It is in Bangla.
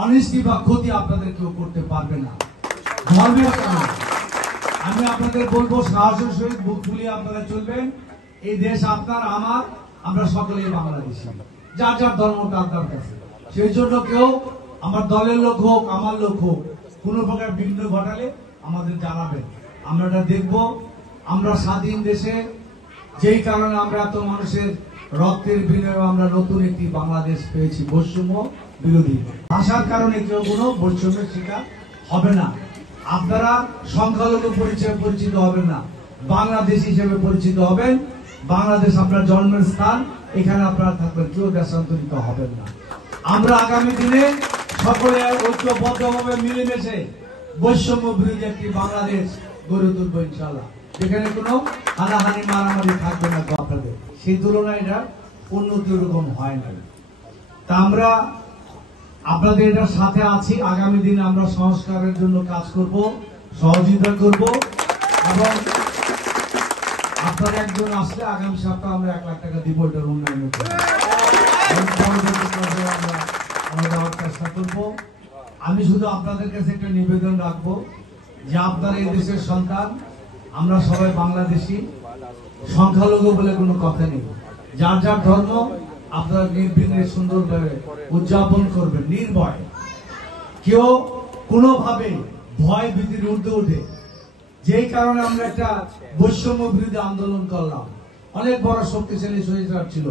অনিষ্টি বা ক্ষতি আপনাদের কেউ করতে পারবে না। ধর্মের কারণে আমি আপনাদের বলবো, সাহসের সহিত বুক ফুলিয়ে আপনারা চলবেন। এই দেশ আপনার, আমার, আমরা সকলেই বাংলাদেশী, যার যার ধর্ম তার তার কাছে। সেই জন্য কেউ আমার দলের লোক হোক, আমার লোক হোক, কোন প্রকার বিঘ্ন ঘটালে আমাদের জানাবেন, আমরা এটা দেখবো। আমরা স্বাধীন দেশে, যেই কারণে আমরা এত মানুষের রক্তের বিনিময়ে আমরা নতুন একটি বাংলাদেশ পেয়েছি, বৈষম্য বিরোধী। ভাষার কারণে কেউ কোনো বৈষম্যের শিকার হবে না। আপনারা সংখ্যালঘু পরিচয়ে পরিচিত হবেন না, বাংলাদেশ হিসেবে পরিচিত হবেন। বাংলাদেশ আপনার জন্মের স্থান, এখানে আপনারা থাকবেন, কেউ দেশান্তরিত হবেন না। আমরা আগামী দিনে সকলে ঐক্যবদ্ধভাবে মিলেমিশে বৈষম্য বিরোধী একটি বাংলাদেশ গড়ে তুলবো ইনশাআল্লাহ, যেখানে কোনো হানাহানি মারামারি থাকবে না। আপনাদের সেই তুলনায় এটা উন্নতি ওরকম হয় না। তা আমরা আপনাদের এটার সাথে আছি। আগামী দিনে আমরা সংস্কারের জন্য কাজ করব, সহযোগিতা করব, এবং আপনারা একজন আসলে আগামী সপ্তাহে আমরা 1 লাখ টাকা দিব, এটার উন্নয়নের জন্য আমরা দেওয়ার চেষ্টা করব। আমি শুধু আপনাদের কাছে একটা নিবেদন রাখবো যে আপনারা এই দেশের সন্তান, আমরা সবাই বাংলাদেশী, সংখ্যালঘু বলে কোনো কথা নেই। যার যার ধর্ম আপনারা নির্বিঘ্নে সুন্দরভাবে উদযাপন করবেন, নির্ভয়। কেউ কোনোভাবে ভয় ভীতির ঊর্ধ্বে উঠে, যেই কারণে আমরা একটা বৈষম্য বিরোধী আন্দোলন করলাম, অনেক বড় শক্তিশালী শহীদ ছিল।